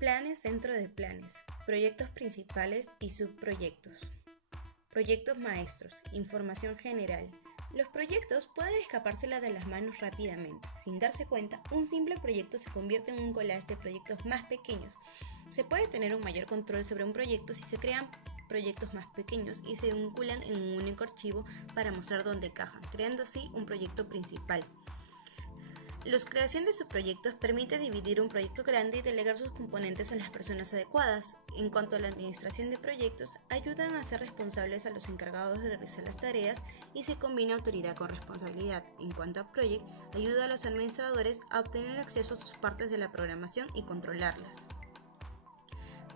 Planes dentro de planes, proyectos principales y subproyectos. Proyectos maestros, información general. Los proyectos pueden escapársela de las manos rápidamente. Sin darse cuenta, un simple proyecto se convierte en un collage de proyectos más pequeños. Se puede tener un mayor control sobre un proyecto si se crean proyectos más pequeños y se vinculan en un único archivo para mostrar dónde encajan, creando así un proyecto principal. La creación de subproyectos permite dividir un proyecto grande y delegar sus componentes a las personas adecuadas. En cuanto a la administración de proyectos, ayudan a ser responsables a los encargados de realizar las tareas y se combina autoridad con responsabilidad. En cuanto a Project, ayuda a los administradores a obtener acceso a sus partes de la programación y controlarlas.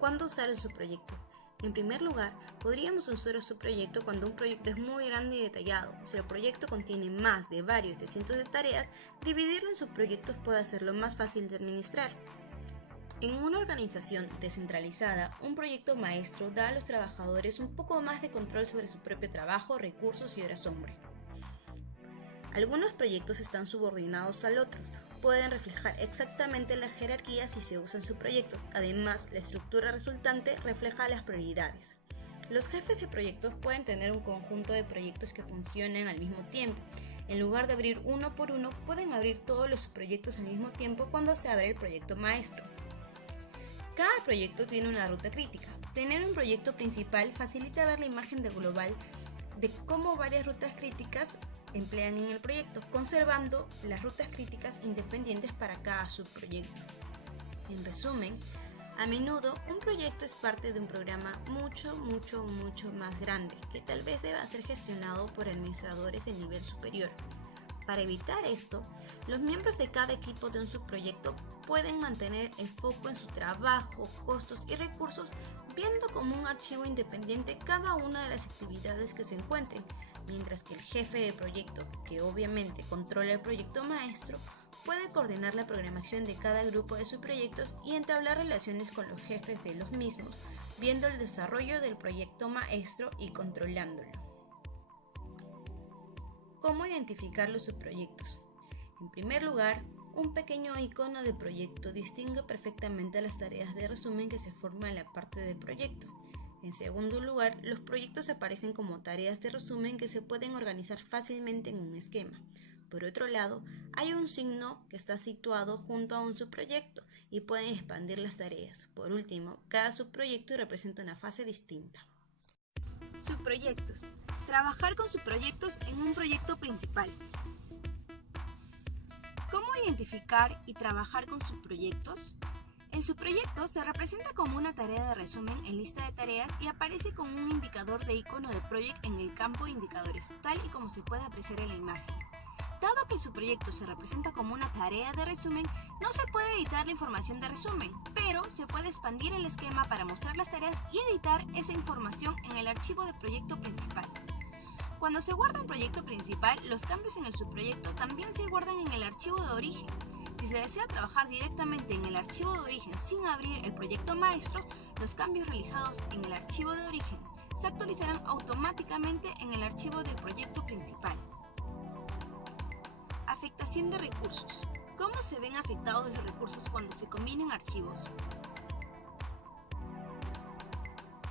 ¿Cuándo usar el subproyecto? En primer lugar, podríamos usar un subproyecto cuando un proyecto es muy grande y detallado. Si el proyecto contiene más de varios de cientos de tareas, dividirlo en subproyectos puede hacerlo más fácil de administrar. En una organización descentralizada, un proyecto maestro da a los trabajadores un poco más de control sobre su propio trabajo, recursos y horas hombre. Algunos proyectos están subordinados al otro. Pueden reflejar exactamente la jerarquía si se usa en su proyecto. Además, la estructura resultante refleja las prioridades. Los jefes de proyectos pueden tener un conjunto de proyectos que funcionen al mismo tiempo. En lugar de abrir uno por uno, pueden abrir todos los proyectos al mismo tiempo cuando se abre el proyecto maestro. Cada proyecto tiene una ruta crítica. Tener un proyecto principal facilita ver la imagen global de cómo varias rutas críticas emplean en el proyecto, conservando las rutas críticas independientes para cada subproyecto. En resumen, a menudo un proyecto es parte de un programa mucho más grande, que tal vez deba ser gestionado por administradores de nivel superior. Para evitar esto, los miembros de cada equipo de un subproyecto pueden mantener el foco en su trabajo, costos y recursos, viendo como un archivo independiente cada una de las actividades que se encuentren, mientras que el jefe de proyecto, que obviamente controla el proyecto maestro, puede coordinar la programación de cada grupo de subproyectos y entablar relaciones con los jefes de los mismos, viendo el desarrollo del proyecto maestro y controlándolo. ¿Cómo identificar los subproyectos? En primer lugar, un pequeño icono de proyecto distingue perfectamente las tareas de resumen que se forman en la parte del proyecto. En segundo lugar, los proyectos aparecen como tareas de resumen que se pueden organizar fácilmente en un esquema. Por otro lado, hay un signo que está situado junto a un subproyecto y pueden expandir las tareas. Por último, cada subproyecto representa una fase distinta. Subproyectos. Trabajar con subproyectos en un proyecto principal. ¿Cómo identificar y trabajar con subproyectos? En subproyectos se representa como una tarea de resumen en lista de tareas y aparece con un indicador de icono de project en el campo de indicadores, tal y como se puede apreciar en la imagen. Dado que el subproyecto se representa como una tarea de resumen, no se puede editar la información de resumen, pero se puede expandir el esquema para mostrar las tareas y editar esa información en el archivo de proyecto principal. Cuando se guarda un proyecto principal, los cambios en el subproyecto también se guardan en el archivo de origen. Si se desea trabajar directamente en el archivo de origen sin abrir el proyecto maestro, los cambios realizados en el archivo de origen se actualizarán automáticamente en el archivo del proyecto principal. Afectación de recursos. ¿Cómo se ven afectados los recursos cuando se combinan archivos?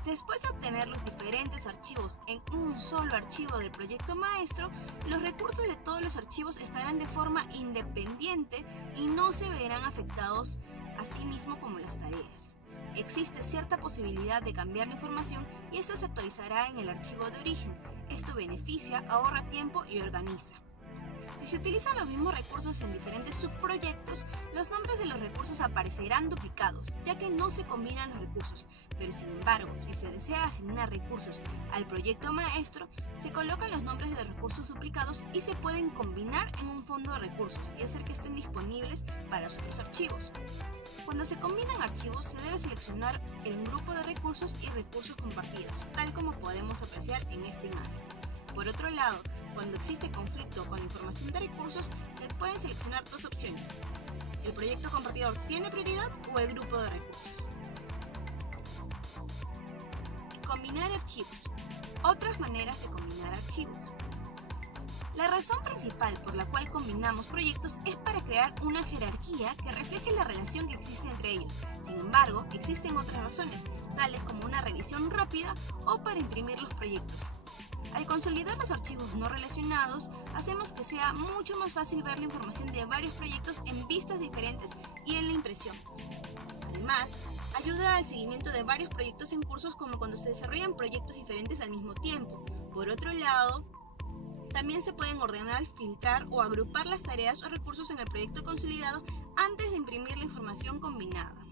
Después de obtener los diferentes archivos en un solo archivo del proyecto maestro, los recursos de todos los archivos estarán de forma independiente y no se verán afectados a sí mismo como las tareas. Existe cierta posibilidad de cambiar la información y esta se actualizará en el archivo de origen. Esto beneficia, ahorra tiempo y organiza. Si se utilizan los mismos recursos en diferentes subproyectos, los nombres de los recursos aparecerán duplicados, ya que no se combinan los recursos. Pero sin embargo, si se desea asignar recursos al proyecto maestro, se colocan los nombres de los recursos duplicados y se pueden combinar en un fondo de recursos y hacer que estén disponibles para los otros archivos. Cuando se combinan archivos, se debe seleccionar el grupo de recursos y recursos compartidos, tal como podemos apreciar en esta imagen. Por otro lado, cuando existe conflicto con la información de recursos, se pueden seleccionar dos opciones. ¿El proyecto compartidor tiene prioridad o el grupo de recursos? Combinar archivos. Otras maneras de combinar archivos. La razón principal por la cual combinamos proyectos es para crear una jerarquía que refleje la relación que existe entre ellos. Si Sin embargo, existen otras razones, tales como una revisión rápida o para imprimir los proyectos. Al consolidar los archivos no relacionados, hacemos que sea mucho más fácil ver la información de varios proyectos en vistas diferentes y en la impresión. Además, ayuda al seguimiento de varios proyectos en cursos, como cuando se desarrollan proyectos diferentes al mismo tiempo. Por otro lado, también se pueden ordenar, filtrar o agrupar las tareas o recursos en el proyecto consolidado antes de imprimir la información combinada.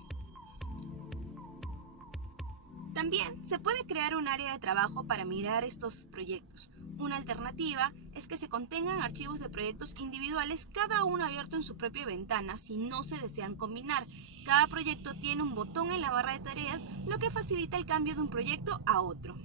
También se puede crear un área de trabajo para mirar estos proyectos. Una alternativa es que se contengan archivos de proyectos individuales, cada uno abierto en su propia ventana si no se desean combinar. Cada proyecto tiene un botón en la barra de tareas, lo que facilita el cambio de un proyecto a otro.